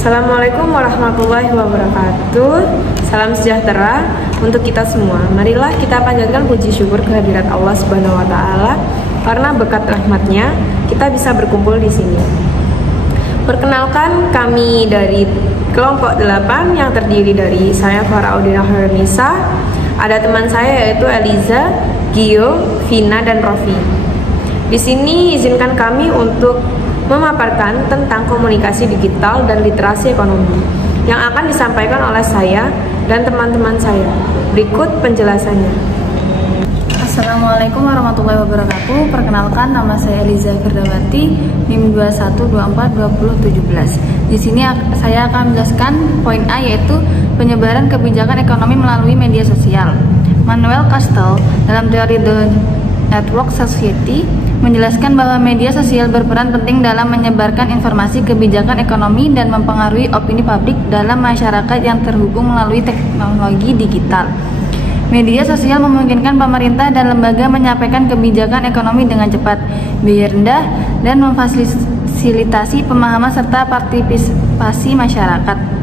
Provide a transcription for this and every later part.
Assalamualaikum warahmatullahi wabarakatuh. Salam sejahtera untuk kita semua. Marilah kita panjatkan puji syukur kehadirat Allah Subhanahu wa taala karena berkat rahmatnya kita bisa berkumpul di sini. Perkenalkan, kami dari kelompok 8 yang terdiri dari saya Farah Audina Hairunisa, ada teman saya yaitu Eliza, Gio, Vina dan Rofi. Di sini izinkan kami untuk memaparkan tentang komunikasi digital dan literasi ekonomi yang akan disampaikan oleh saya dan teman-teman saya. Berikut penjelasannya. Assalamualaikum warahmatullahi wabarakatuh. Perkenalkan, nama saya Eliza Firdawati, NIM 21242017. Di sini saya akan menjelaskan poin A, yaitu penyebaran kebijakan ekonomi melalui media sosial. Manuel Castells dalam teori The Network Society menjelaskan bahwa media sosial berperan penting dalam menyebarkan informasi kebijakan ekonomi dan mempengaruhi opini publik dalam masyarakat yang terhubung melalui teknologi digital. Media sosial memungkinkan pemerintah dan lembaga menyampaikan kebijakan ekonomi dengan cepat, biaya rendah, dan memfasilitasi pemahaman serta partisipasi masyarakat.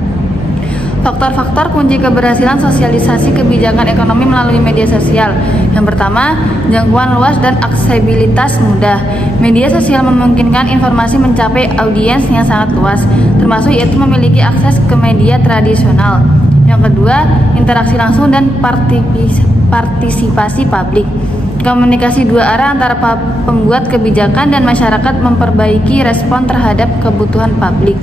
Faktor-faktor kunci keberhasilan sosialisasi kebijakan ekonomi melalui media sosial. Yang pertama, jangkauan luas dan aksesibilitas mudah. Media sosial memungkinkan informasi mencapai audiens yang sangat luas, termasuk yaitu memiliki akses ke media tradisional. Yang kedua, interaksi langsung dan partisipasi publik. Komunikasi dua arah antara pembuat kebijakan dan masyarakat memperbaiki respon terhadap kebutuhan publik.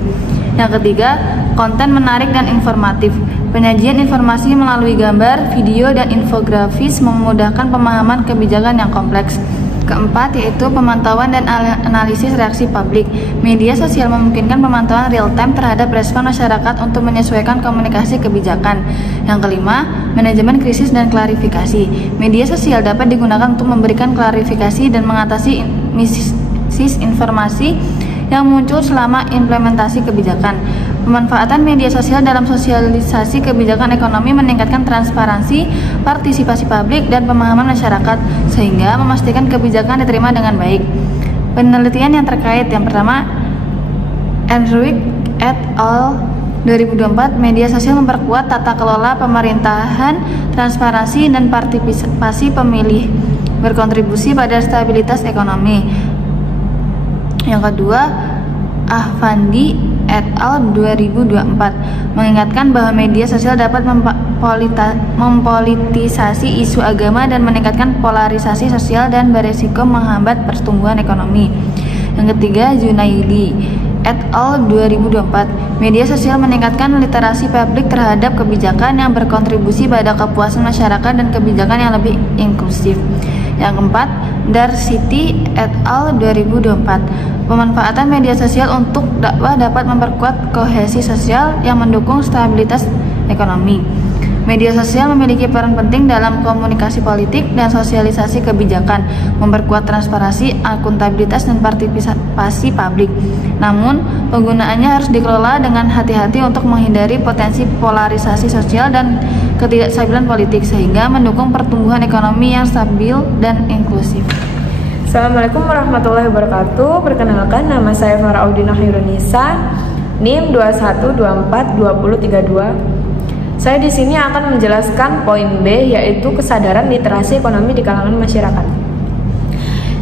Yang ketiga, konten menarik dan informatif. Penyajian informasi melalui gambar, video, dan infografis memudahkan pemahaman kebijakan yang kompleks. Keempat, yaitu pemantauan dan analisis reaksi publik. Media sosial memungkinkan pemantauan real-time terhadap respon masyarakat untuk menyesuaikan komunikasi kebijakan. Yang kelima, manajemen krisis dan klarifikasi. Media sosial dapat digunakan untuk memberikan klarifikasi dan mengatasi misinformasi yang muncul selama implementasi kebijakan. Pemanfaatan media sosial dalam sosialisasi kebijakan ekonomi meningkatkan transparansi, partisipasi publik, dan pemahaman masyarakat, sehingga memastikan kebijakan diterima dengan baik. Penelitian yang terkait, yang pertama, Enrique et al. 2024, media sosial memperkuat tata kelola pemerintahan, transparansi, dan partisipasi pemilih, berkontribusi pada stabilitas ekonomi. Yang kedua, Ahfandi et al. 2024 mengingatkan bahwa media sosial dapat mempolitisasi isu agama dan meningkatkan polarisasi sosial dan beresiko menghambat pertumbuhan ekonomi. Yang ketiga, Junaidi et al. 2024, media sosial meningkatkan literasi publik terhadap kebijakan yang berkontribusi pada kepuasan masyarakat dan kebijakan yang lebih inklusif. Yang keempat, Darsiti et al. 2024, pemanfaatan media sosial untuk dakwah dapat memperkuat kohesi sosial yang mendukung stabilitas ekonomi. Media sosial memiliki peran penting dalam komunikasi politik dan sosialisasi kebijakan, memperkuat transparansi, akuntabilitas, dan partisipasi publik. Namun, penggunaannya harus dikelola dengan hati-hati untuk menghindari potensi polarisasi sosial dan ketidakstabilan politik, sehingga mendukung pertumbuhan ekonomi yang stabil dan inklusif. Assalamualaikum warahmatullahi wabarakatuh. Perkenalkan, nama saya Farah Audina Hairunisa, NIM 21242032. Saya di sini akan menjelaskan poin B, yaitu kesadaran literasi ekonomi di kalangan masyarakat.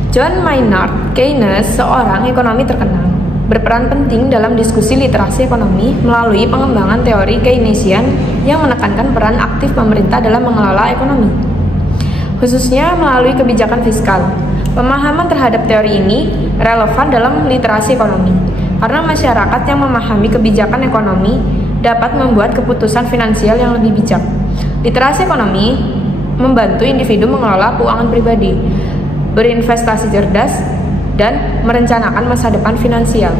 John Maynard Keynes, seorang ekonomi terkenal, berperan penting dalam diskusi literasi ekonomi melalui pengembangan teori Keynesian yang menekankan peran aktif pemerintah dalam mengelola ekonomi, khususnya melalui kebijakan fiskal. Pemahaman terhadap teori ini relevan dalam literasi ekonomi. karena masyarakat yang memahami kebijakan ekonomi dapat membuat keputusan finansial yang lebih bijak. Literasi ekonomi membantu individu mengelola keuangan pribadi, berinvestasi cerdas, dan merencanakan masa depan finansial.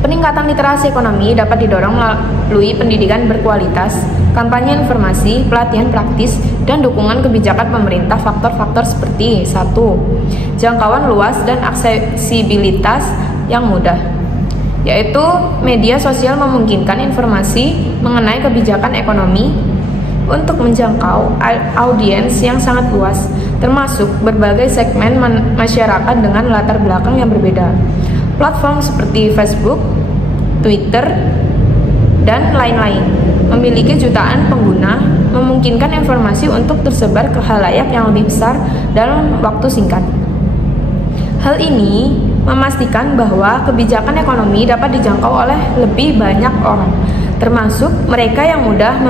Peningkatan literasi ekonomi dapat didorong melalui pendidikan berkualitas, kampanye informasi, pelatihan praktis, dan dukungan kebijakan pemerintah. Faktor-faktor seperti 1. Jangkauan luas dan aksesibilitas yang mudah, yaitu media sosial memungkinkan informasi mengenai kebijakan ekonomi untuk menjangkau audiens yang sangat luas, termasuk berbagai segmen masyarakat dengan latar belakang yang berbeda. Platform seperti Facebook, Twitter, dan lain-lain memiliki jutaan pengguna, memungkinkan informasi untuk tersebar ke khalayak yang lebih besar dalam waktu singkat. Hal ini memastikan bahwa kebijakan ekonomi dapat dijangkau oleh lebih banyak orang, termasuk mereka yang tidak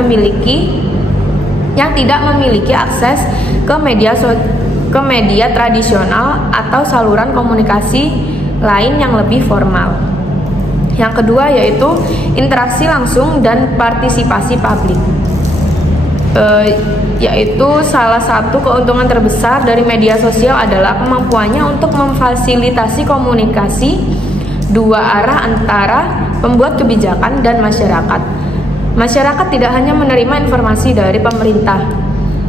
memiliki akses ke media tradisional atau saluran komunikasi lain yang lebih formal. Yang kedua yaitu interaksi langsung dan partisipasi publik. Yaitu salah satu keuntungan terbesar dari media sosial adalah kemampuannya untuk memfasilitasi komunikasi dua arah antara pembuat kebijakan dan masyarakat. Masyarakat tidak hanya menerima informasi dari pemerintah,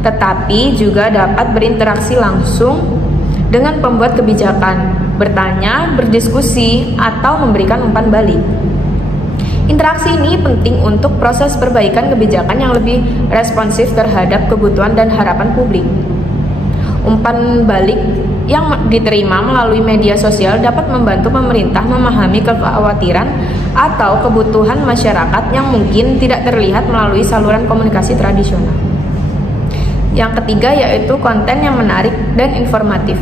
tetapi juga dapat berinteraksi langsung dengan pembuat kebijakan, bertanya, berdiskusi, atau memberikan umpan balik. Interaksi ini penting untuk proses perbaikan kebijakan yang lebih responsif terhadap kebutuhan dan harapan publik. Umpan balik yang diterima melalui media sosial dapat membantu pemerintah memahami kekhawatiran atau kebutuhan masyarakat yang mungkin tidak terlihat melalui saluran komunikasi tradisional. Yang ketiga yaitu konten yang menarik dan informatif.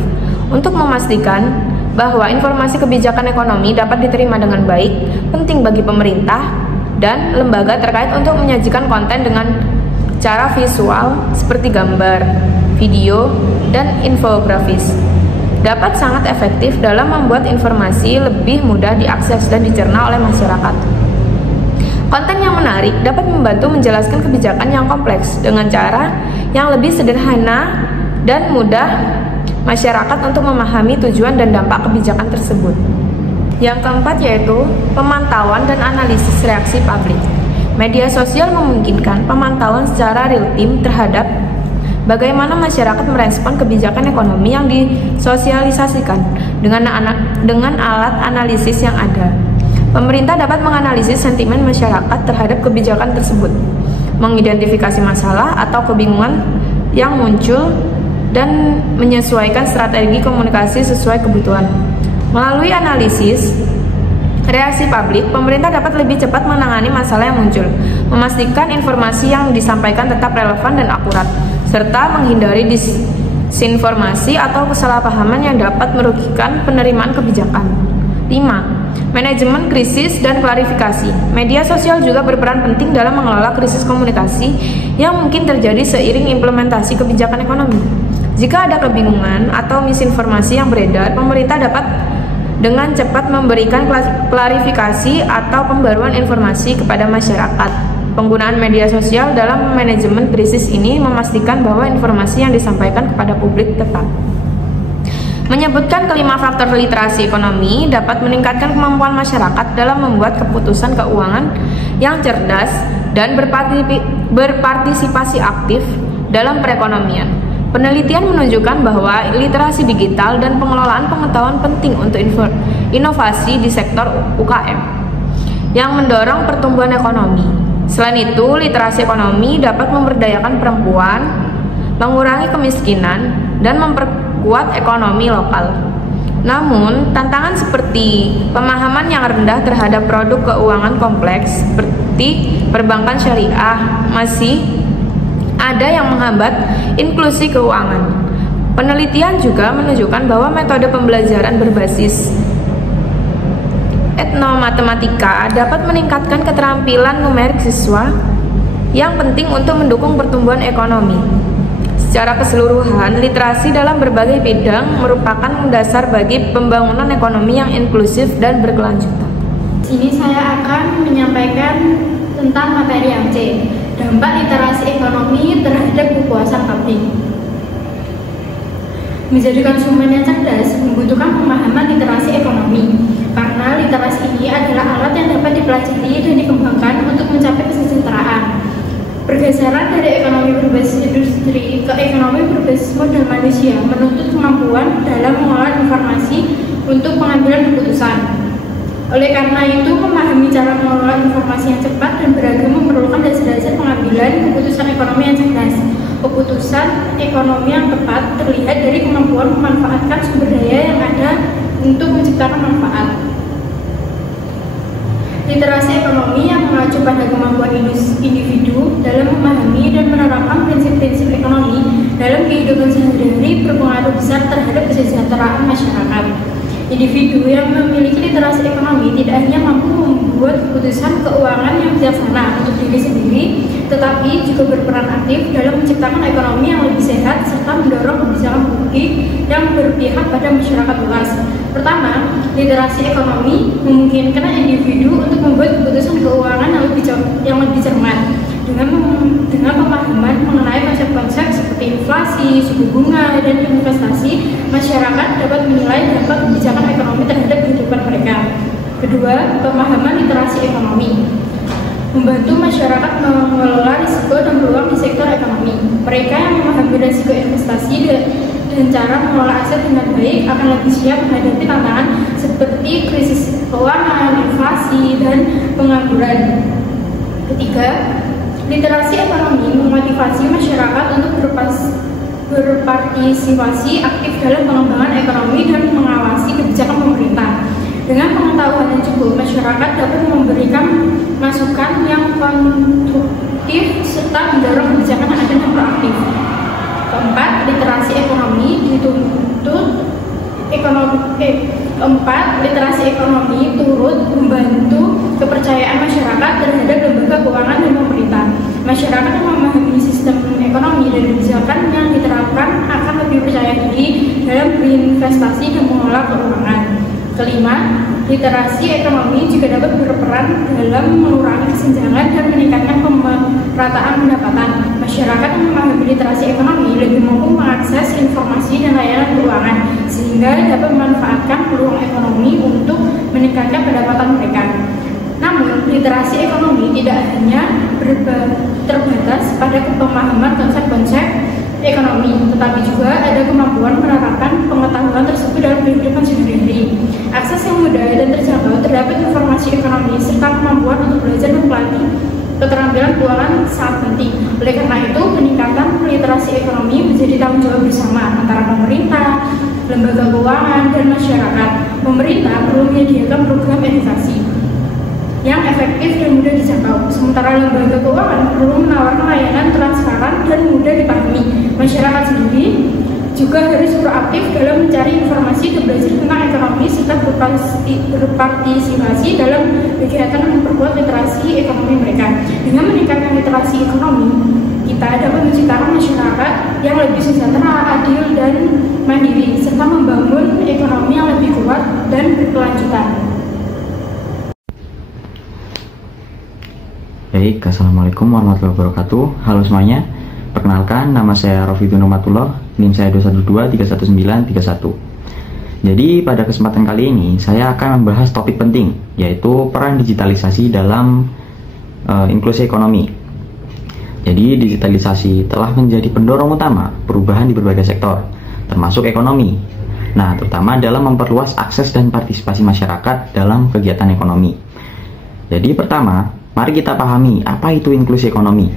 Untuk memastikan bahwa informasi kebijakan ekonomi dapat diterima dengan baik, penting bagi pemerintah dan lembaga terkait untuk menyajikan konten dengan cara visual seperti gambar, video, dan infografis. Dapat sangat efektif dalam membuat informasi lebih mudah diakses dan dicerna oleh masyarakat. Konten yang menarik dapat membantu menjelaskan kebijakan yang kompleks dengan cara yang lebih sederhana dan mudah masyarakat untuk memahami tujuan dan dampak kebijakan tersebut. Yang keempat yaitu pemantauan dan analisis reaksi publik. Media sosial memungkinkan pemantauan secara real-time terhadap bagaimana masyarakat merespon kebijakan ekonomi yang disosialisasikan dengan alat analisis yang ada. Pemerintah dapat menganalisis sentimen masyarakat terhadap kebijakan tersebut, mengidentifikasi masalah atau kebingungan yang muncul, dan menyesuaikan strategi komunikasi sesuai kebutuhan. Melalui analisis reaksi publik, pemerintah dapat lebih cepat menangani masalah yang muncul, memastikan informasi yang disampaikan tetap relevan dan akurat, serta menghindari disinformasi atau kesalahpahaman yang dapat merugikan penerimaan kebijakan. 5. Manajemen krisis dan klarifikasi. Media sosial juga berperan penting dalam mengelola krisis komunikasi yang mungkin terjadi seiring implementasi kebijakan ekonomi. Jika ada kebingungan atau misinformasi yang beredar, pemerintah dapat dengan cepat memberikan klarifikasi atau pembaruan informasi kepada masyarakat. Penggunaan media sosial dalam manajemen krisis ini memastikan bahwa informasi yang disampaikan kepada publik tepat. Menyebutkan kelima faktor literasi ekonomi dapat meningkatkan kemampuan masyarakat dalam membuat keputusan keuangan yang cerdas dan berpartisipasi aktif dalam perekonomian. Penelitian menunjukkan bahwa literasi digital dan pengelolaan pengetahuan penting untuk inovasi di sektor UKM yang mendorong pertumbuhan ekonomi. Selain itu, literasi ekonomi dapat memberdayakan perempuan, mengurangi kemiskinan, dan memperkuat ekonomi lokal. Namun, tantangan seperti pemahaman yang rendah terhadap produk keuangan kompleks seperti perbankan syariah masih ada yang menghambat inklusi keuangan. Penelitian juga menunjukkan bahwa metode pembelajaran berbasis etnomatematika dapat meningkatkan keterampilan numerik siswa yang penting untuk mendukung pertumbuhan ekonomi. Secara keseluruhan, literasi dalam berbagai bidang merupakan dasar bagi pembangunan ekonomi yang inklusif dan berkelanjutan. sini saya akan menyampaikan tentang materi yang C, dampak literasi ekonomi terhadap kepuasan publik. Menjadi konsumen yang cerdas membutuhkan pemahaman literasi ekonomi, karena literasi ini adalah alat yang dapat dipelajari dan dikembangkan untuk mencapai kesejahteraan. Pergeseran dari ekonomi berbasis industri ke ekonomi berbasis modal manusia menuntut kemampuan dalam mengolah informasi untuk pengambilan keputusan. Oleh karena itu, memahami cara mengelola informasi yang cepat dan beragam memerlukan dasar-dasar pengambilan keputusan ekonomi yang cerdas. Keputusan ekonomi yang tepat terlihat dari kemampuan memanfaatkan sumber daya yang ada untuk menciptakan manfaat. Literasi ekonomi yang mengacu pada kemampuan individu dalam memahami dan menerapkan prinsip-prinsip ekonomi dalam kehidupan sehari-hari berpengaruh besar terhadap kesejahteraan masyarakat. Individu yang memiliki literasi ekonomi tidak hanya mampu membuat keputusan keuangan yang bijaksana untuk diri sendiri, tetapi juga berperan aktif dalam menciptakan ekonomi yang lebih sehat serta mendorong kebijakan publik yang berpihak pada masyarakat luas. Pertama, literasi ekonomi memungkinkan individu untuk membuat keputusan keuangan yang lebih cermat. Dengan pemahaman mengenai konsep-konsep seperti inflasi, suku bunga, dan investasi, masyarakat dapat menilai dampak kebijakan ekonomi terhadap kehidupan mereka. Kedua, pemahaman literasi ekonomi membantu masyarakat mengelola risiko dan peluang di sektor ekonomi. Mereka yang memahami risiko investasi dan cara mengelola aset dengan baik akan lebih siap menghadapi tantangan seperti krisis keuangan, inflasi, dan pengangguran. Ketiga, literasi ekonomi memotivasi masyarakat untuk berpartisipasi aktif dalam pengembangan ekonomi dan mengawasi kebijakan pemerintah. Dengan pengetahuan yang cukup, masyarakat dapat memberikan masukan yang konstruktif serta mendorong kebijakan yang proaktif. Keempat, literasi ekonomi literasi ekonomi turut membantu kepercayaan masyarakat terhadap lembaga keuangan dan pemerintah. Masyarakat yang memahami sistem ekonomi dan kebijakan yang diterapkan akan lebih percaya diri dalam berinvestasi dan mengelola keuangan. Kelima, literasi ekonomi juga dapat berperan dalam mengurangi kesenjangan dan meningkatkan pemerataan pendapatan. Masyarakat yang memahami literasi ekonomi lebih mampu mengakses informasi dan layanan keuangan, sehingga dapat memanfaatkan peluang ekonomi untuk meningkatkan pendapatan mereka. Namun, literasi ekonomi tidak hanya terbatas pada pemahaman konsep-konsep ekonomi, tetapi juga ada kemampuan menerapkan pengetahuan tersebut dalam kehidupan sehari-hari. Akses yang mudah dan terjangkau terdapat informasi ekonomi serta kemampuan untuk belajar dan melatih keterampilan keuangan sangat penting. Oleh karena itu, peningkatan literasi ekonomi menjadi tanggung jawab bersama antara pemerintah, lembaga keuangan, dan masyarakat. Pemerintah perlu menyediakan program edukasi yang efektif dan mudah dijangkau. Sementara lembaga keuangan perlu menawarkan layanan transparan dan mudah dipahami. Masyarakat sendiri juga harus proaktif dalam mencari informasi dan belajar tentang ekonomi serta berpartisipasi dalam kegiatan yang memperkuat literasi ekonomi mereka. Dengan meningkatkan literasi ekonomi, kita dapat menciptakan masyarakat yang lebih sejahtera, adil, dan mandiri, serta membangun ekonomi yang lebih kuat dan berkelanjutan. Baik, Assalamualaikum warahmatullahi wabarakatuh. Halo semuanya, perkenalkan nama saya Rofi bin Romatullah, NIM saya 2123191. Jadi pada kesempatan kali ini saya akan membahas topik penting, yaitu peran digitalisasi dalam inklusi ekonomi. Jadi digitalisasi telah menjadi pendorong utama perubahan di berbagai sektor, termasuk ekonomi. Nah, terutama dalam memperluas akses dan partisipasi masyarakat dalam kegiatan ekonomi. Jadi pertama, mari kita pahami apa itu inklusi ekonomi.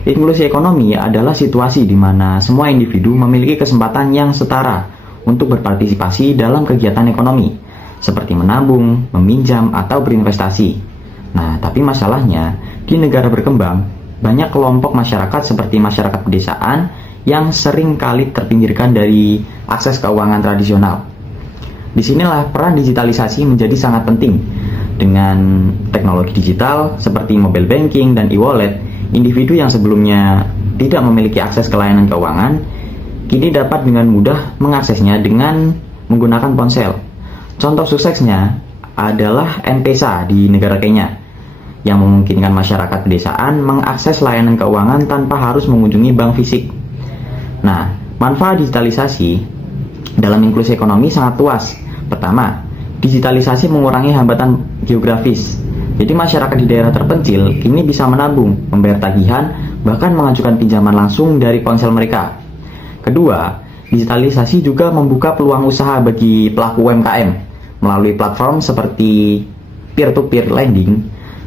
Inklusi ekonomi adalah situasi di mana semua individu memiliki kesempatan yang setara untuk berpartisipasi dalam kegiatan ekonomi, seperti menabung, meminjam, atau berinvestasi. Nah, tapi masalahnya, di negara berkembang, banyak kelompok masyarakat seperti masyarakat pedesaan yang sering kali terpinggirkan dari akses keuangan tradisional. Disinilah peran digitalisasi menjadi sangat penting. Dengan teknologi digital seperti mobile banking dan e-wallet, individu yang sebelumnya tidak memiliki akses ke layanan keuangan, kini dapat dengan mudah mengaksesnya dengan menggunakan ponsel. Contoh suksesnya adalah M-Pesa di negara Kenya, yang memungkinkan masyarakat pedesaan mengakses layanan keuangan tanpa harus mengunjungi bank fisik. Nah, manfaat digitalisasi dalam inklusi ekonomi sangat luas. Pertama, digitalisasi mengurangi hambatan geografis. Jadi masyarakat di daerah terpencil kini bisa menabung, membayar tagihan, bahkan mengajukan pinjaman langsung dari ponsel mereka. Kedua, digitalisasi juga membuka peluang usaha bagi pelaku UMKM melalui platform seperti peer-to-peer lending.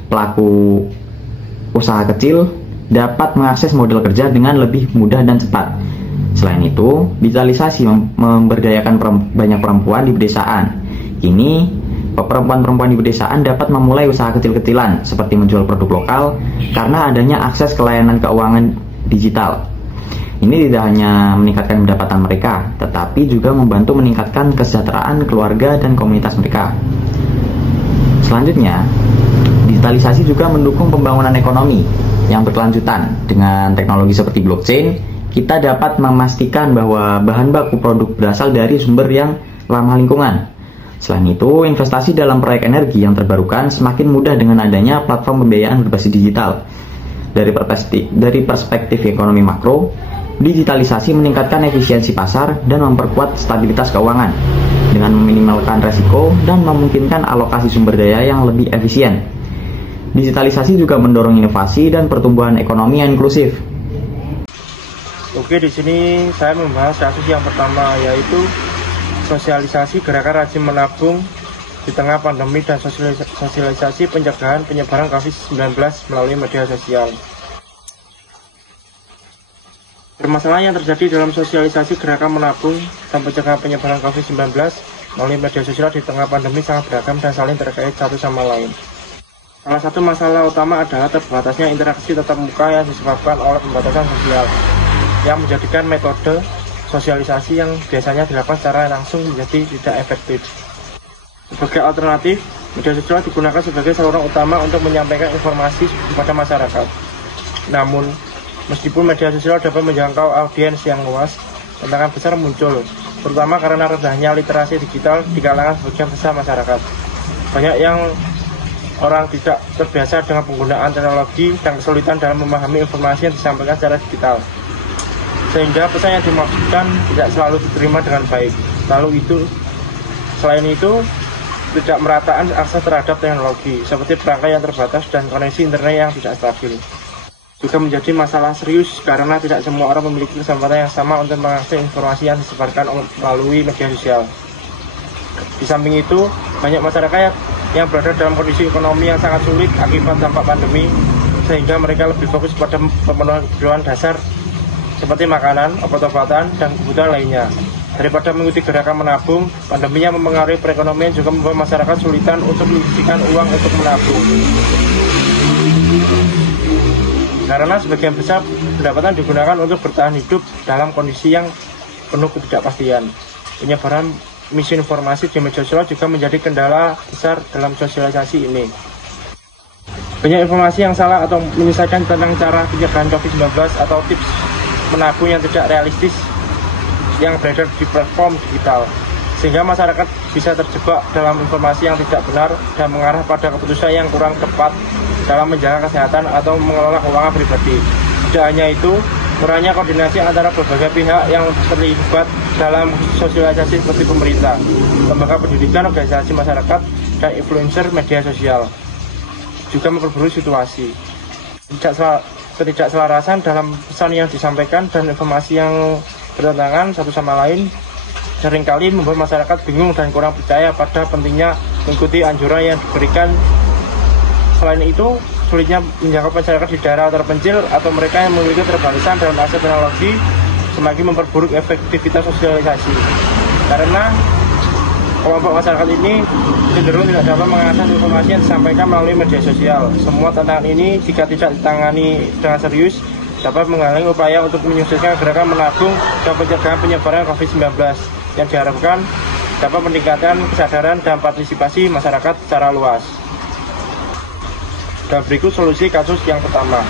Pelaku usaha kecil dapat mengakses modal kerja dengan lebih mudah dan cepat. Selain itu, digitalisasi memberdayakan banyak perempuan di pedesaan. Kini, perempuan-perempuan di pedesaan dapat memulai usaha kecil-kecilan seperti menjual produk lokal karena adanya akses ke layanan keuangan digital. Ini tidak hanya meningkatkan pendapatan mereka, tetapi juga membantu meningkatkan kesejahteraan keluarga dan komunitas mereka. Selanjutnya, digitalisasi juga mendukung pembangunan ekonomi yang berkelanjutan. Dengan teknologi seperti blockchain, kita dapat memastikan bahwa bahan baku produk berasal dari sumber yang ramah lingkungan. Selain itu, investasi dalam proyek energi yang terbarukan semakin mudah dengan adanya platform pembiayaan berbasis digital. Dari perspektif ekonomi makro, digitalisasi meningkatkan efisiensi pasar dan memperkuat stabilitas keuangan dengan meminimalkan resiko dan memungkinkan alokasi sumber daya yang lebih efisien. Digitalisasi juga mendorong inovasi dan pertumbuhan ekonomi yang inklusif. Oke, di sini saya membahas kasus yang pertama, yaitu sosialisasi gerakan rajin menabung di tengah pandemi dan sosialisasi pencegahan penyebaran COVID-19 melalui media sosial. Permasalahan yang terjadi dalam sosialisasi gerakan menabung dan pencegahan penyebaran COVID-19 melalui media sosial di tengah pandemi sangat beragam dan saling terkait satu sama lain. Salah satu masalah utama adalah terbatasnya interaksi tatap muka yang disebabkan oleh pembatasan sosial, yang menjadikan metode sosialisasi yang biasanya dilakukan secara langsung menjadi tidak efektif. Sebagai alternatif, media sosial digunakan sebagai saluran utama untuk menyampaikan informasi kepada masyarakat. Namun, meskipun media sosial dapat menjangkau audiens yang luas, tantangan besar muncul, terutama karena rendahnya literasi digital di kalangan sebagian besar masyarakat. Banyak yang orang tidak terbiasa dengan penggunaan teknologi dan kesulitan dalam memahami informasi yang disampaikan secara digital, sehingga pesan yang dimaksudkan tidak selalu diterima dengan baik. Selain itu, tidak merataan akses terhadap teknologi, seperti perangkat yang terbatas dan koneksi internet yang tidak stabil, juga menjadi masalah serius karena tidak semua orang memiliki kesempatan yang sama untuk mengakses informasi yang disebarkan melalui media sosial. Di samping itu, banyak masyarakat yang berada dalam kondisi ekonomi yang sangat sulit akibat dampak pandemi, sehingga mereka lebih fokus pada pemenuhan kebutuhan dasar seperti makanan, obat-obatan, dan kebutuhan lainnya. Daripada mengikuti gerakan menabung, pandemi yang mempengaruhi perekonomian juga membuat masyarakat kesulitan untuk menyisihkan uang untuk menabung. Karena sebagian besar pendapatan digunakan untuk bertahan hidup dalam kondisi yang penuh ketidakpastian. Penyebaran misinformasi di media sosial juga menjadi kendala besar dalam sosialisasi ini. Banyak informasi yang salah atau menyesatkan tentang cara pencegahan COVID-19 atau tips menabung yang tidak realistis yang beredar di platform digital, sehingga masyarakat bisa terjebak dalam informasi yang tidak benar dan mengarah pada keputusan yang kurang tepat dalam menjaga kesehatan atau mengelola keuangan pribadi. Tidak hanya itu, kurangnya koordinasi antara berbagai pihak yang terlibat dalam sosialisasi seperti pemerintah, lembaga pendidikan, organisasi masyarakat, dan influencer media sosial juga memperburuk situasi. Ketidakselarasan dalam pesan yang disampaikan dan informasi yang bertentangan satu sama lain seringkali membuat masyarakat bingung dan kurang percaya pada pentingnya mengikuti anjuran yang diberikan. Selain itu, sulitnya menjangkau masyarakat di daerah terpencil atau mereka yang memiliki keterbatasan dalam akses teknologi semakin memperburuk efektivitas sosialisasi, karena kelompok masyarakat ini cenderung tidak dapat mengakses informasi yang disampaikan melalui media sosial. Semua tantangan ini, jika tidak ditangani dengan serius, dapat menghalangi upaya untuk menyukseskan gerakan menabung dan pencegahan penyebaran COVID-19 yang diharapkan dapat meningkatkan kesadaran dan partisipasi masyarakat secara luas. Dan berikut solusi kasus yang pertama: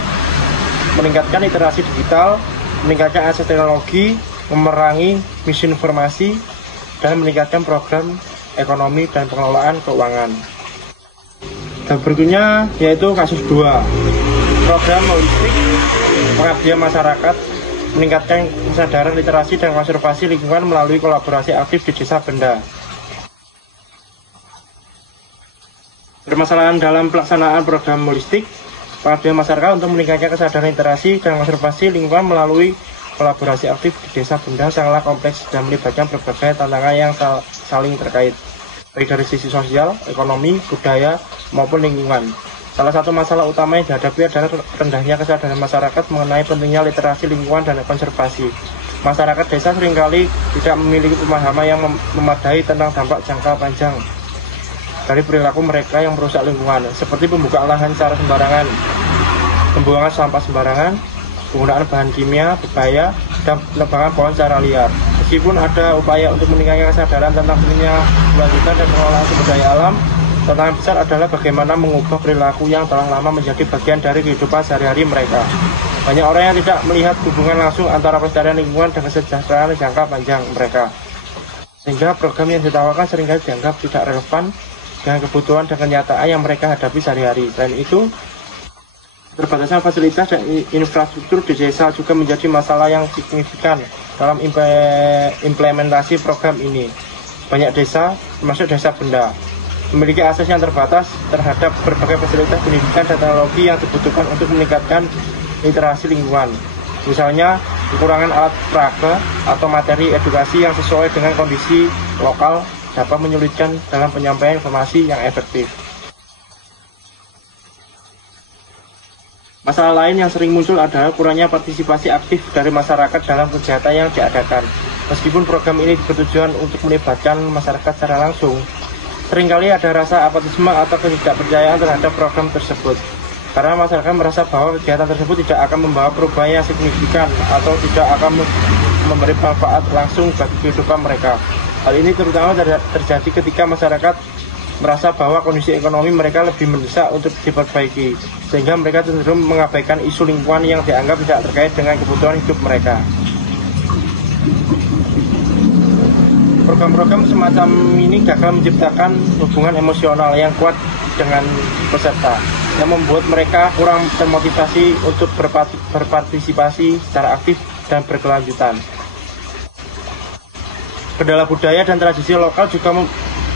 meningkatkan literasi digital, meningkatkan akses teknologi, memerangi misinformasi, dan meningkatkan program ekonomi, dan pengelolaan keuangan. Dan berikutnya yaitu kasus 2, program holistik pengabdian masyarakat meningkatkan kesadaran literasi dan konservasi lingkungan melalui kolaborasi aktif di Desa Benda. Permasalahan dalam pelaksanaan program holistik pengabdian masyarakat untuk meningkatkan kesadaran literasi dan konservasi lingkungan melalui kolaborasi aktif di Desa Benda sangatlah kompleks dan melibatkan berbagai tantangan yang saling terkait, baik dari sisi sosial, ekonomi, budaya, maupun lingkungan. Salah satu masalah utama yang dihadapi adalah rendahnya kesadaran masyarakat mengenai pentingnya literasi lingkungan dan konservasi. Masyarakat desa seringkali tidak memiliki pemahaman yang memadai tentang dampak jangka panjang dari perilaku mereka yang merusak lingkungan, seperti pembukaan lahan secara sembarangan, pembuangan sampah sembarangan, penggunaan bahan kimia berbahaya, dan penebangan pohon secara liar. Meskipun ada upaya untuk meningkatkan kesadaran tentang pentingnya kelanjutan dan pengelolaan sumber daya alam, tantangan besar adalah bagaimana mengubah perilaku yang telah lama menjadi bagian dari kehidupan sehari-hari mereka. Banyak orang yang tidak melihat hubungan langsung antara pelestarian lingkungan dan kesejahteraan jangka panjang mereka, sehingga program yang ditawarkan seringkali dianggap tidak relevan dengan kebutuhan dan kenyataan yang mereka hadapi sehari-hari. Selain itu, keterbatasan fasilitas dan infrastruktur di desa juga menjadi masalah yang signifikan dalam implementasi program ini. Banyak desa, termasuk Desa Benda, memiliki akses yang terbatas terhadap berbagai fasilitas pendidikan dan teknologi yang dibutuhkan untuk meningkatkan literasi lingkungan. Misalnya, kekurangan alat peraga atau materi edukasi yang sesuai dengan kondisi lokal dapat menyulitkan dalam penyampaian informasi yang efektif. Masalah lain yang sering muncul adalah kurangnya partisipasi aktif dari masyarakat dalam kegiatan yang diadakan. Meskipun program ini bertujuan untuk melibatkan masyarakat secara langsung, seringkali ada rasa apatisme atau ketidakpercayaan terhadap program tersebut. Karena masyarakat merasa bahwa kegiatan tersebut tidak akan membawa perubahan yang signifikan atau tidak akan memberi manfaat langsung bagi kehidupan mereka. Hal ini terutama terjadi ketika masyarakat merasa bahwa kondisi ekonomi mereka lebih mendesak untuk diperbaiki, sehingga mereka cenderung mengabaikan isu lingkungan yang dianggap tidak terkait dengan kebutuhan hidup mereka. Program-program semacam ini gagal menciptakan hubungan emosional yang kuat dengan peserta, yang membuat mereka kurang termotivasi untuk berpartisipasi secara aktif dan berkelanjutan. Kendala budaya dan tradisi lokal juga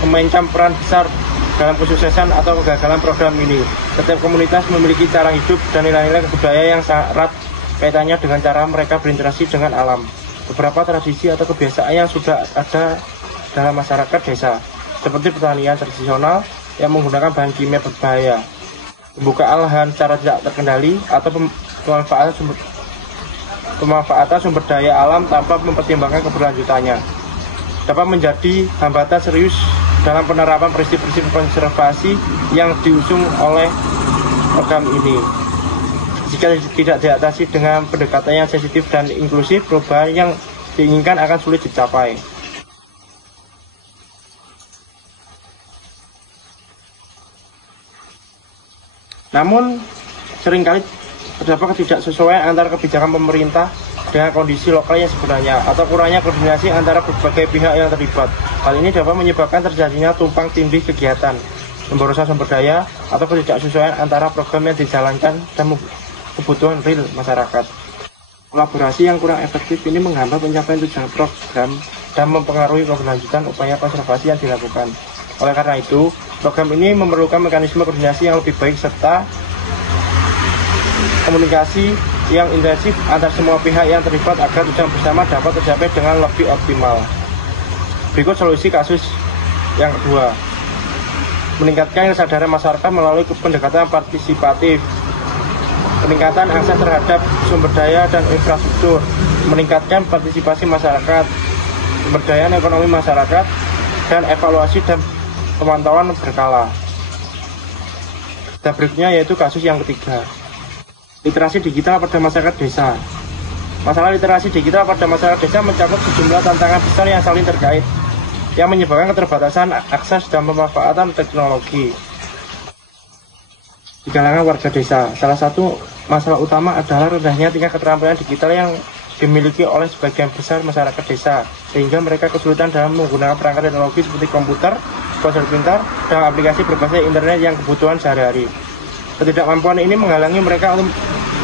memainkan peran besar dalam kesuksesan atau kegagalan program ini. Setiap komunitas memiliki cara hidup dan nilai-nilai budaya yang sangat erat kaitannya dengan cara mereka berinteraksi dengan alam. Beberapa tradisi atau kebiasaan yang sudah ada dalam masyarakat desa, seperti pertanian tradisional yang menggunakan bahan kimia berbahaya, pembukaan lahan secara tidak terkendali, atau pemanfaatan sumber daya alam tanpa mempertimbangkan keberlanjutannya, dapat menjadi hambatan serius dalam penerapan prinsip-prinsip konservasi yang diusung oleh program ini. Jika tidak diatasi dengan pendekatan yang sensitif dan inklusif, perubahan yang diinginkan akan sulit dicapai. Namun, seringkali terdapat ketidaksesuaian antara kebijakan pemerintah dengan kondisi lokal yang sebenarnya, atau kurangnya koordinasi antara berbagai pihak yang terlibat. Hal ini dapat menyebabkan terjadinya tumpang tindih kegiatan, pemborosan sumber daya, atau ketidaksesuaian antara program yang dijalankan dan kebutuhan real masyarakat. Kolaborasi yang kurang efektif ini menghambat pencapaian tujuan program dan mempengaruhi keberlanjutan upaya konservasi yang dilakukan. Oleh karena itu, program ini memerlukan mekanisme koordinasi yang lebih baik serta komunikasi yang intensif antar semua pihak yang terlibat agar tujuan bersama dapat tercapai dengan lebih optimal. Berikut solusi kasus yang kedua. Meningkatkan kesadaran masyarakat melalui pendekatan partisipatif. Peningkatan akses terhadap sumber daya dan infrastruktur, meningkatkan partisipasi masyarakat, pemberdayaan ekonomi masyarakat, dan evaluasi dan pemantauan berkala. Dan berikutnya yaitu kasus yang ketiga, literasi digital pada masyarakat desa. Masalah literasi digital pada masyarakat desa mencakup sejumlah tantangan besar yang saling terkait, yang menyebabkan keterbatasan akses dan pemanfaatan teknologi di kalangan warga desa. Salah satu masalah utama adalah rendahnya tingkat keterampilan digital yang dimiliki oleh sebagian besar masyarakat desa, sehingga mereka kesulitan dalam menggunakan perangkat teknologi seperti komputer, ponsel pintar, dan aplikasi berbasis internet yang kebutuhan sehari-hari. Ketidakmampuan ini menghalangi mereka untuk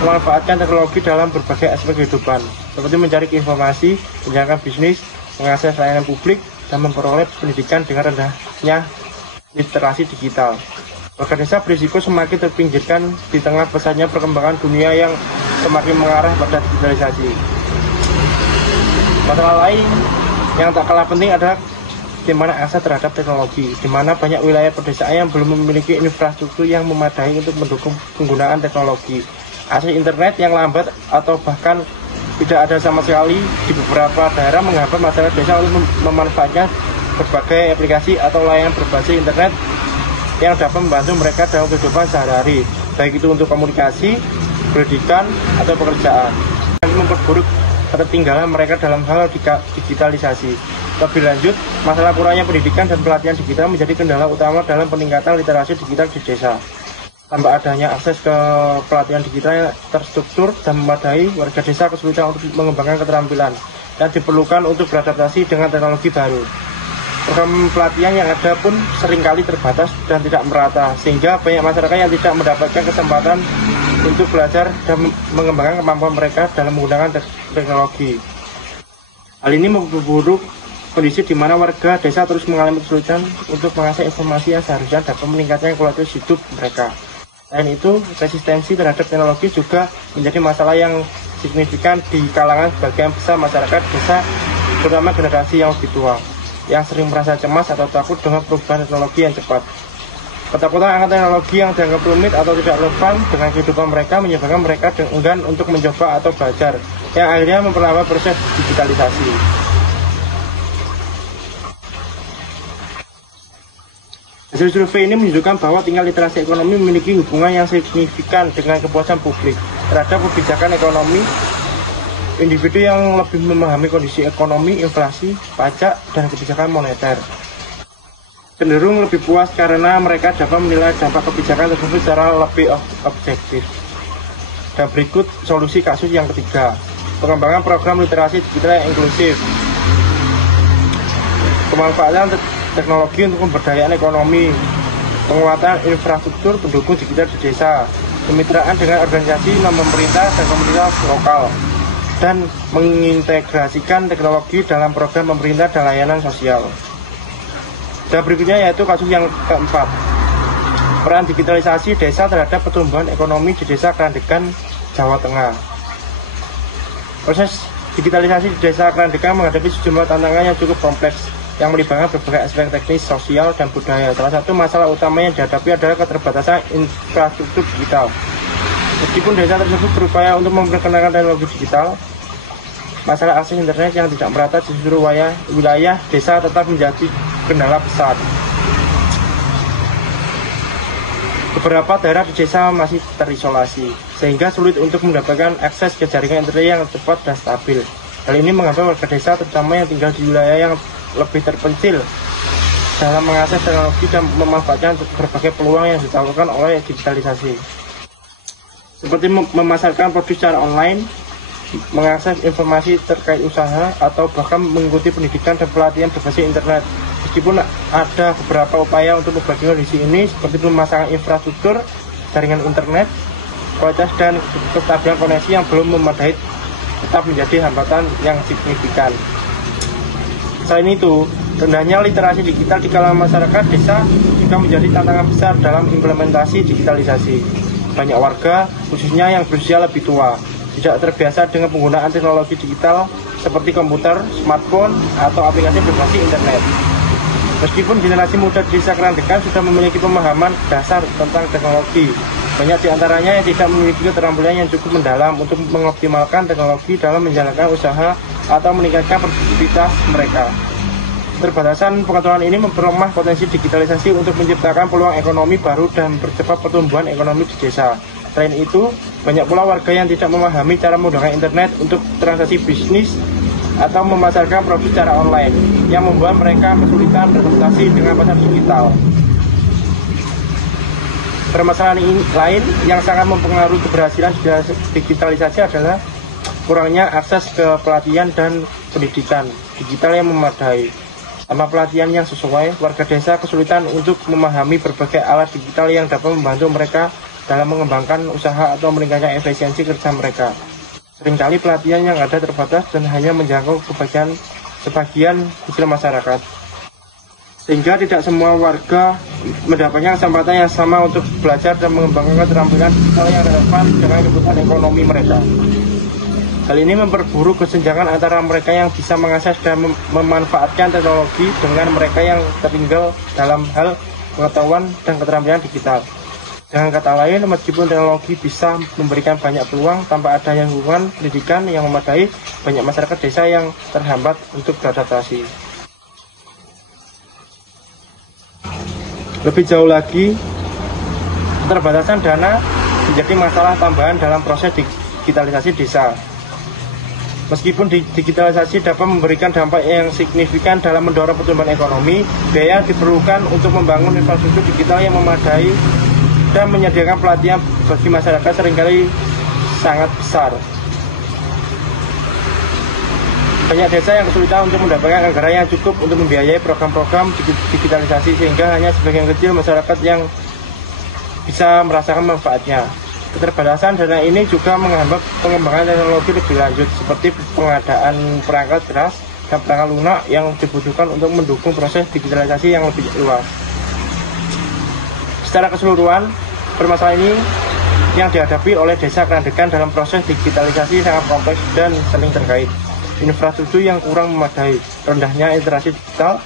memanfaatkan teknologi dalam berbagai aspek kehidupan, seperti mencari informasi, menjalankan bisnis, mengakses layanan publik, dan memperoleh pendidikan dengan rendahnya literasi digital. Warga desa berisiko semakin terpinggirkan di tengah pesatnya perkembangan dunia yang semakin mengarah pada digitalisasi. Masalah lain yang tak kalah penting adalah bagaimana akses terhadap teknologi, di mana banyak wilayah pedesaan yang belum memiliki infrastruktur yang memadai untuk mendukung penggunaan teknologi. Akses internet yang lambat atau bahkan tidak ada sama sekali di beberapa daerah menghambat masyarakat desa untuk memanfaatkan berbagai aplikasi atau layanan berbasis internet yang dapat membantu mereka dalam kehidupan sehari-hari, baik itu untuk komunikasi, pendidikan, atau pekerjaan. Memperburuk ketertinggalan mereka dalam hal digitalisasi. Lebih lanjut, masalah kurangnya pendidikan dan pelatihan digital menjadi kendala utama dalam peningkatan literasi digital di desa. Tanpa adanya akses ke pelatihan digital yang terstruktur dan memadai, warga desa kesulitan untuk mengembangkan keterampilan yang diperlukan untuk beradaptasi dengan teknologi baru. Program pelatihan yang ada pun seringkali terbatas dan tidak merata, sehingga banyak masyarakat yang tidak mendapatkan kesempatan untuk belajar dan mengembangkan kemampuan mereka dalam menggunakan teknologi. Hal ini memperburuk kondisi di mana warga desa terus mengalami kesulitan untuk mengakses informasi yang seharusnya dapat meningkatkan kualitas hidup mereka. Selain itu, resistensi terhadap teknologi juga menjadi masalah yang signifikan di kalangan sebagian besar masyarakat desa, terutama generasi yang lebih tua, yang sering merasa cemas atau takut dengan perubahan teknologi yang cepat. Ketakutan akan teknologi yang dianggap rumit atau tidak relevan dengan kehidupan mereka menyebabkan mereka enggan untuk mencoba atau belajar, yang akhirnya memperlambat proses digitalisasi. Hasil survei ini menunjukkan bahwa tingkat literasi ekonomi memiliki hubungan yang signifikan dengan kepuasan publik terhadap kebijakan ekonomi. Individu yang lebih memahami kondisi ekonomi, inflasi, pajak, dan kebijakan moneter cenderung lebih puas karena mereka dapat menilai dampak kebijakan tersebut secara lebih objektif. Dan berikut solusi kasus yang ketiga, pengembangan program literasi digital yang inklusif. Pemanfaatan teknologi untuk pemberdayaan ekonomi, penguatan infrastruktur pendukung digital di desa, kemitraan dengan organisasi non-pemerintah dan komunitas lokal, dan mengintegrasikan teknologi dalam program pemerintah dan layanan sosial. Dan berikutnya yaitu kasus yang keempat, peran digitalisasi desa terhadap pertumbuhan ekonomi di desa Krandegan, Jawa Tengah. Proses digitalisasi di desa Krandegan menghadapi sejumlah tantangan yang cukup kompleks, yang melibatkan berbagai aspek teknis, sosial, dan budaya. Salah satu masalah utama yang dihadapi adalah keterbatasan infrastruktur digital. Meskipun desa tersebut berupaya untuk memperkenalkan teknologi digital, masalah akses internet yang tidak merata di seluruh wilayah desa tetap menjadi kendala besar. Beberapa daerah di desa masih terisolasi, sehingga sulit untuk mendapatkan akses ke jaringan internet yang cepat dan stabil. Hal ini menghambat warga desa, terutama yang tinggal di wilayah yang lebih terpencil, dalam mengakses teknologi dan memanfaatkan berbagai peluang yang ditawarkan oleh digitalisasi, seperti memasarkan produk secara online, mengakses informasi terkait usaha, atau bahkan mengikuti pendidikan dan pelatihan berbasis internet. Meskipun ada beberapa upaya untuk membagi kondisi ini, seperti pemasangan infrastruktur jaringan internet, kualitas dan kestabilan koneksi yang belum memadai tetap menjadi hambatan yang signifikan. Selain itu, rendahnya literasi digital di kalangan masyarakat desa juga menjadi tantangan besar dalam implementasi digitalisasi. Banyak warga, khususnya yang berusia lebih tua, tidak terbiasa dengan penggunaan teknologi digital seperti komputer, smartphone, atau aplikasi berbasis internet. Meskipun generasi muda di desa Krandegan sudah memiliki pemahaman dasar tentang teknologi, banyak di antaranya yang tidak memiliki keterampilan yang cukup mendalam untuk mengoptimalkan teknologi dalam menjalankan usaha atau meningkatkan produktivitas mereka. Keterbatasan pengetahuan ini memperlemah potensi digitalisasi untuk menciptakan peluang ekonomi baru dan mempercepat pertumbuhan ekonomi di desa. Selain itu, banyak pula warga yang tidak memahami cara menggunakan internet untuk transaksi bisnis atau memasarkan produk secara online, yang membuat mereka kesulitan beradaptasi dengan pasar digital. Permasalahan lain yang sangat mempengaruhi keberhasilan digitalisasi adalah kurangnya akses ke pelatihan dan pendidikan digital yang memadai. Tanpa pelatihan yang sesuai, warga desa kesulitan untuk memahami berbagai alat digital yang dapat membantu mereka dalam mengembangkan usaha atau meningkatkan efisiensi kerja mereka. Seringkali pelatihan yang ada terbatas dan hanya menjangkau sebagian kecil masyarakat, sehingga tidak semua warga mendapatkan kesempatan yang sama untuk belajar dan mengembangkan keterampilan digital yang relevan dengan kebutuhan ekonomi mereka. Hal ini memperburuk kesenjangan antara mereka yang bisa mengakses dan memanfaatkan teknologi dengan mereka yang tertinggal dalam hal pengetahuan dan keterampilan digital. Dengan kata lain, meskipun teknologi bisa memberikan banyak peluang, tanpa adanya hubungan pendidikan yang memadai, banyak masyarakat desa yang terhambat untuk beradaptasi. Lebih jauh lagi, keterbatasan dana menjadi masalah tambahan dalam proses digitalisasi desa. Meskipun digitalisasi dapat memberikan dampak yang signifikan dalam mendorong pertumbuhan ekonomi, biaya yang diperlukan untuk membangun infrastruktur digital yang memadai dan menyediakan pelatihan bagi masyarakat seringkali sangat besar. Banyak desa yang kesulitan untuk mendapatkan anggaran yang cukup untuk membiayai program-program digitalisasi, sehingga hanya sebagian kecil masyarakat yang bisa merasakan manfaatnya. Keterbatasan dana ini juga menghambat pengembangan teknologi lebih lanjut, seperti pengadaan perangkat keras dan perangkat lunak yang dibutuhkan untuk mendukung proses digitalisasi yang lebih luas. Secara keseluruhan, permasalahan ini yang dihadapi oleh desa Krandegan dalam proses digitalisasi sangat kompleks dan saling terkait. Infrastruktur yang kurang memadai, rendahnya literasi digital,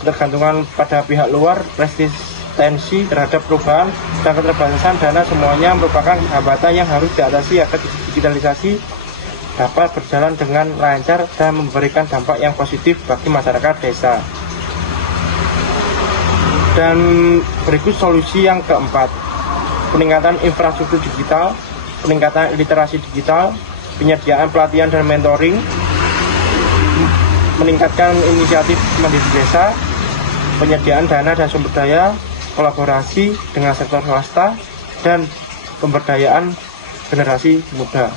ketergantungan pada pihak luar, resistensi terhadap perubahan, dan keterbatasan dana semuanya merupakan hambatan yang harus diatasi agar digitalisasi dapat berjalan dengan lancar dan memberikan dampak yang positif bagi masyarakat desa. Dan berikut solusi yang keempat: peningkatan infrastruktur digital, peningkatan literasi digital, penyediaan pelatihan dan mentoring, meningkatkan inisiatif mandiri desa, penyediaan dana dan sumber daya, kolaborasi dengan sektor swasta, dan pemberdayaan generasi muda.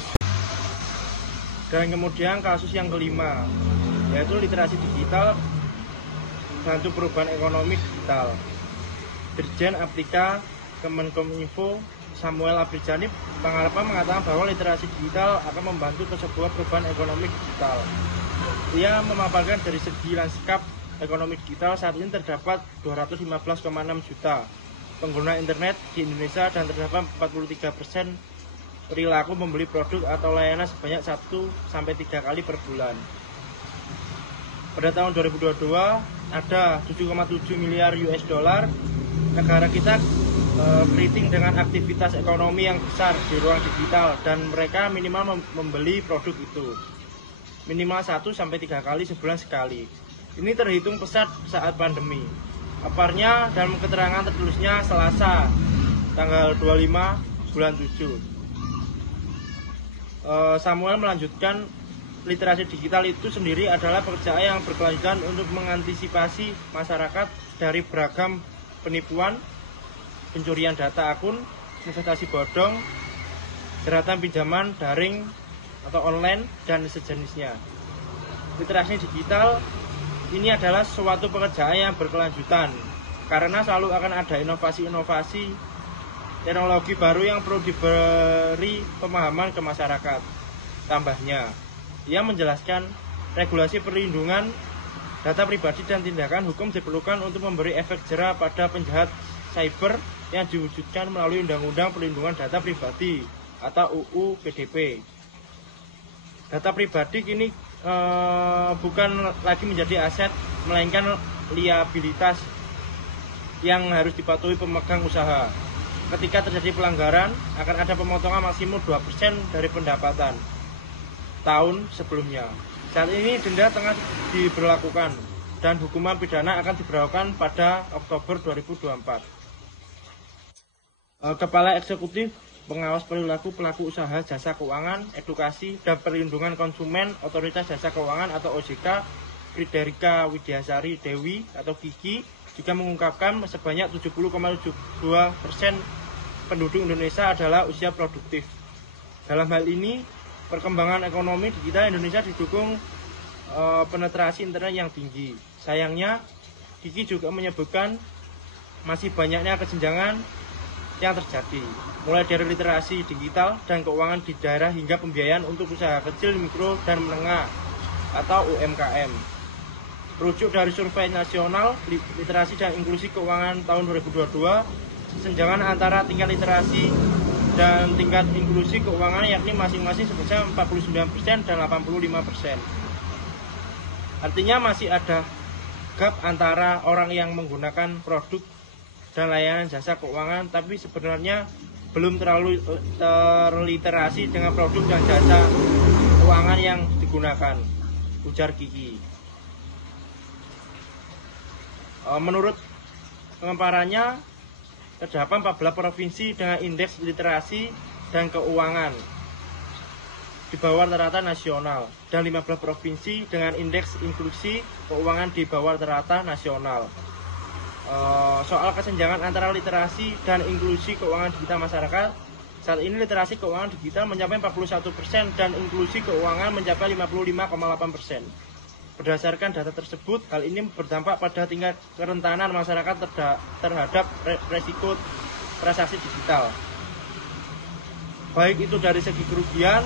Dan kemudian kasus yang kelima, yaitu literasi digital, bantu perubahan ekonomi digital. Dirjen Aptika Kemenkominfo Samuel Abrijani Pangarapan mengatakan bahwa literasi digital akan membantu ke sebuah perubahan ekonomi digital. Ia memaparkan dari segi lanskap ekonomi digital saat ini terdapat 215,6 juta pengguna internet di Indonesia dan terdapat 43% perilaku membeli produk atau layanan sebanyak 1-3 kali per bulan. Pada tahun 2022 ada 7,7 miliar US dollar. Negara kita keriting dengan aktivitas ekonomi yang besar di ruang digital dan mereka minimal membeli produk itu minimal 1-3 kali sebulan sekali. Ini terhitung pesat saat pandemi. Paparnya dalam keterangan tertulisnya Selasa tanggal 25 bulan 7. Samuel melanjutkan, literasi digital itu sendiri adalah pekerjaan yang berkelanjutan untuk mengantisipasi masyarakat dari beragam penipuan, pencurian data akun, investasi bodong, jeratan pinjaman daring atau online, dan sejenisnya. Literasi digital ini adalah suatu pekerjaan yang berkelanjutan karena selalu akan ada inovasi-inovasi teknologi baru yang perlu diberi pemahaman ke masyarakat. Tambahnya, ia menjelaskan regulasi perlindungan data pribadi dan tindakan hukum diperlukan untuk memberi efek jera pada penjahat cyber yang diwujudkan melalui Undang-Undang Perlindungan Data Pribadi atau UU PDP. Data pribadi kini bukan lagi menjadi aset, melainkan liabilitas yang harus dipatuhi pemegang usaha. Ketika terjadi pelanggaran, akan ada pemotongan maksimum 2% dari pendapatan tahun sebelumnya. Saat ini denda tengah diberlakukan dan hukuman pidana akan diberlakukan pada Oktober 2024. Kepala Eksekutif Pengawas Perilaku Pelaku Usaha Jasa Keuangan, Edukasi, dan Perlindungan Konsumen Otoritas Jasa Keuangan atau OJK, Friderika Widyasari Dewi atau Kiki, juga mengungkapkan sebanyak 70,72% penduduk Indonesia adalah usia produktif. Dalam hal ini, perkembangan ekonomi digital Indonesia didukung penetrasi internet yang tinggi. Sayangnya, Kiki juga menyebutkan masih banyaknya kesenjangan yang terjadi, mulai dari literasi digital dan keuangan di daerah hingga pembiayaan untuk usaha kecil, mikro, dan menengah atau UMKM. Rujuk dari survei nasional literasi dan inklusi keuangan tahun 2022, kesenjangan antara tingkat literasi dan tingkat inklusi keuangan yakni masing-masing sebesar 49% dan 85%. Artinya masih ada gap antara orang yang menggunakan produk dan layanan jasa keuangan tapi sebenarnya belum terlalu terliterasi dengan produk dan jasa keuangan yang digunakan, ujar Kiki. Menurut pemaparannya, terdapat 14 provinsi dengan indeks literasi dan keuangan di bawah rata-rata nasional dan 15 provinsi dengan indeks inklusi keuangan di bawah rata-rata nasional. Soal kesenjangan antara literasi dan inklusi keuangan digital masyarakat, saat ini literasi keuangan digital mencapai 41% dan inklusi keuangan mencapai 55,8%. Berdasarkan data tersebut, hal ini berdampak pada tingkat kerentanan masyarakat terhadap resiko transaksi digital, baik itu dari segi kerugian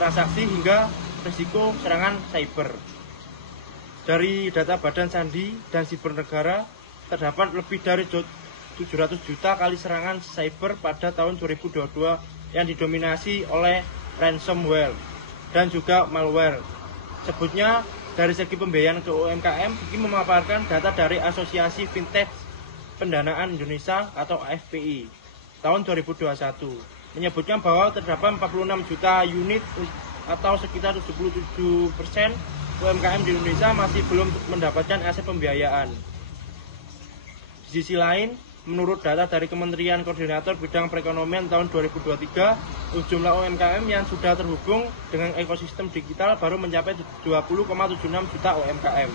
transaksi hingga risiko serangan cyber. Dari data Badan Sandi dan Siber Negara, terdapat lebih dari 700 juta kali serangan cyber pada tahun 2022 yang didominasi oleh ransomware dan juga malware. Sebutnya, dari segi pembiayaan ke UMKM, Kiki memaparkan data dari Asosiasi Fintech Pendanaan Indonesia atau AFPI tahun 2021, menyebutkan bahwa terdapat 46 juta unit atau sekitar 77% UMKM di Indonesia masih belum mendapatkan akses pembiayaan. Di sisi lain, menurut data dari Kementerian Koordinator Bidang Perekonomian tahun 2023, jumlah UMKM yang sudah terhubung dengan ekosistem digital baru mencapai 20,76 juta UMKM.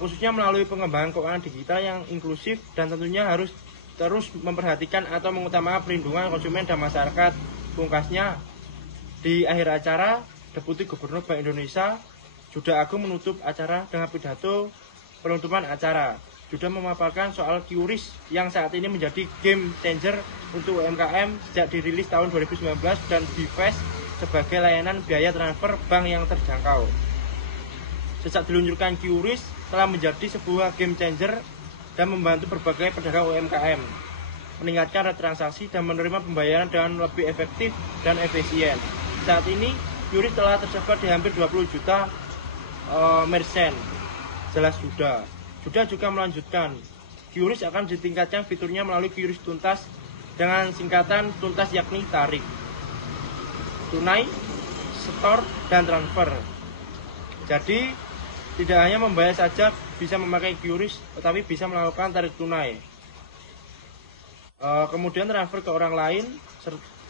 Khususnya melalui pengembangan keuangan digital yang inklusif dan tentunya harus terus memperhatikan atau mengutamakan perlindungan konsumen dan masyarakat. Pungkasnya, di akhir acara, Deputi Gubernur Bank Indonesia Juda Agung menutup acara dengan pidato penutupan acara. Juda memaparkan soal QRIS yang saat ini menjadi game changer untuk UMKM sejak dirilis tahun 2019 dan BIFAS sebagai layanan biaya transfer bank yang terjangkau. Sejak diluncurkan QRIS telah menjadi sebuah game changer dan membantu berbagai pedagang UMKM meningkatkan transaksi dan menerima pembayaran dengan lebih efektif dan efisien. Saat ini QRIS telah tersebar di hampir 20 juta merchant. Jelas Juda. Juda juga melanjutkan, QRIS akan ditingkatkan fiturnya melalui QRIS Tuntas dengan singkatan tuntas yakni tarik, tunai, setor, dan transfer. Jadi, tidak hanya membayar saja bisa memakai QRIS, tetapi bisa melakukan tarik tunai. Kemudian transfer ke orang lain,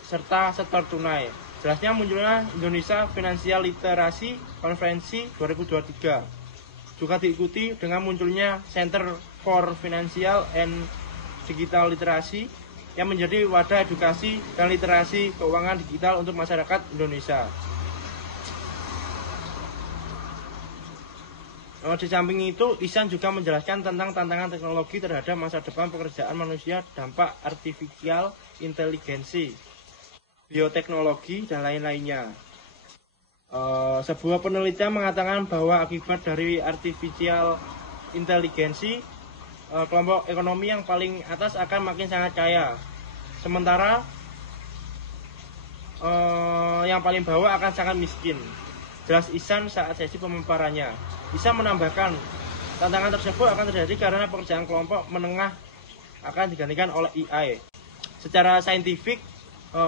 serta setor tunai. Jelasnya munculnya Indonesia Financial Literasi Konferensi 2023. Juga diikuti dengan munculnya Center for Financial and Digital Literacy yang menjadi wadah edukasi dan literasi keuangan digital untuk masyarakat Indonesia. Di samping itu, Ihsan juga menjelaskan tentang tantangan teknologi terhadap masa depan pekerjaan manusia, dampak artificial intelligence, bioteknologi, dan lain-lainnya. Sebuah penelitian mengatakan bahwa akibat dari artificial intelligence, kelompok ekonomi yang paling atas akan makin sangat kaya, sementara yang paling bawah akan sangat miskin. Jelas Ihsan saat sesi pemaparannya. Ihsan menambahkan, tantangan tersebut akan terjadi karena pekerjaan kelompok menengah akan digantikan oleh AI. Secara saintifik,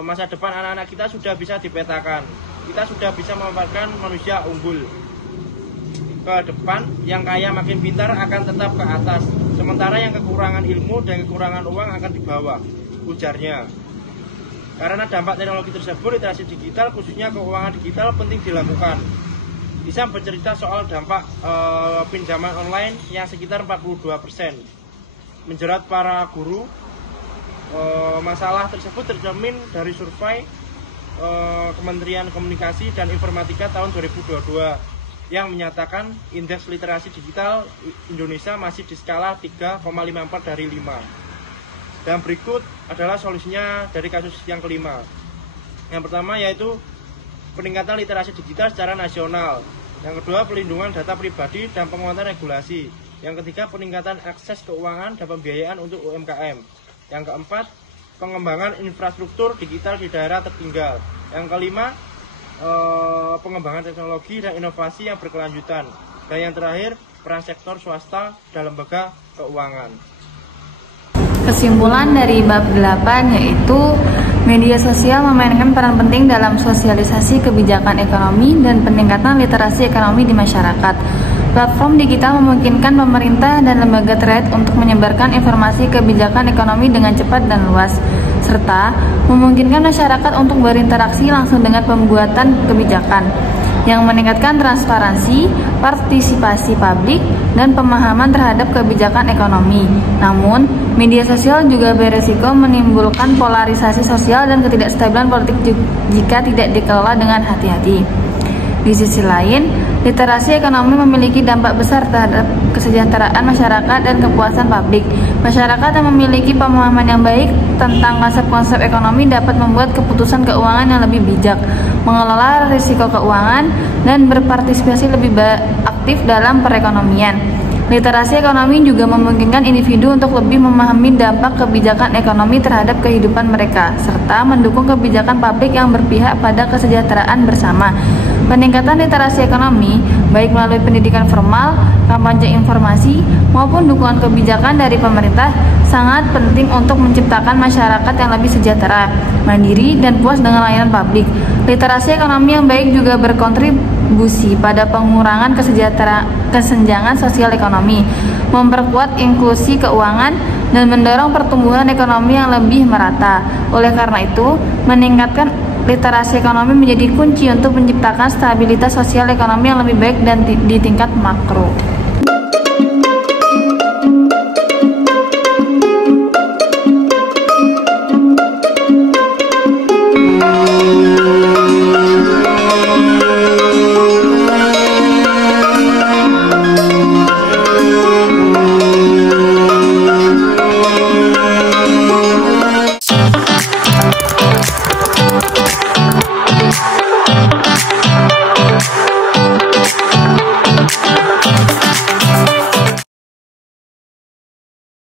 masa depan anak-anak kita sudah bisa dipetakan. Kita sudah bisa memaparkan manusia unggul ke depan, yang kaya makin pintar akan tetap ke atas, sementara yang kekurangan ilmu dan kekurangan uang akan di bawah, ujarnya. Karena dampak teknologi tersebut, literasi digital khususnya keuangan digital penting dilakukan. Ihsan bercerita soal dampak pinjaman online yang sekitar 42%, menjerat para guru. Masalah tersebut tercermin dari survei Kementerian Komunikasi dan Informatika tahun 2022 yang menyatakan indeks literasi digital Indonesia masih di skala 3,54 dari 5. Dan berikut adalah solusinya dari kasus yang kelima. Yang pertama yaitu peningkatan literasi digital secara nasional. Yang kedua, pelindungan data pribadi dan penguatan regulasi. Yang ketiga, peningkatan akses keuangan dan pembiayaan untuk UMKM. Yang keempat, pengembangan infrastruktur digital di daerah tertinggal. Yang kelima, pengembangan teknologi dan inovasi yang berkelanjutan. Dan yang terakhir, peran sektor swasta dan lembaga keuangan. Kesimpulan dari bab 8 yaitu media sosial memainkan peran penting dalam sosialisasi kebijakan ekonomi dan peningkatan literasi ekonomi di masyarakat. Platform digital memungkinkan pemerintah dan lembaga terkait untuk menyebarkan informasi kebijakan ekonomi dengan cepat dan luas, serta memungkinkan masyarakat untuk berinteraksi langsung dengan pembuatan kebijakan, yang meningkatkan transparansi, partisipasi publik, dan pemahaman terhadap kebijakan ekonomi. Namun, media sosial juga beresiko menimbulkan polarisasi sosial dan ketidakstabilan politik jika tidak dikelola dengan hati-hati. Di sisi lain, literasi ekonomi memiliki dampak besar terhadap kesejahteraan masyarakat dan kepuasan publik. Masyarakat yang memiliki pemahaman yang baik tentang konsep-konsep ekonomi dapat membuat keputusan keuangan yang lebih bijak, mengelola risiko keuangan, dan berpartisipasi lebih aktif dalam perekonomian. Literasi ekonomi juga memungkinkan individu untuk lebih memahami dampak kebijakan ekonomi terhadap kehidupan mereka, serta mendukung kebijakan publik yang berpihak pada kesejahteraan bersama. Peningkatan literasi ekonomi, baik melalui pendidikan formal, kampanye informasi, maupun dukungan kebijakan dari pemerintah, sangat penting untuk menciptakan masyarakat yang lebih sejahtera, mandiri, dan puas dengan layanan publik. Literasi ekonomi yang baik juga berkontribusi pada pengurangan kesenjangan sosial ekonomi, memperkuat inklusi keuangan, dan mendorong pertumbuhan ekonomi yang lebih merata. Oleh karena itu, meningkatkan literasi ekonomi menjadi kunci untuk menciptakan stabilitas sosial ekonomi yang lebih baik dan di tingkat makro.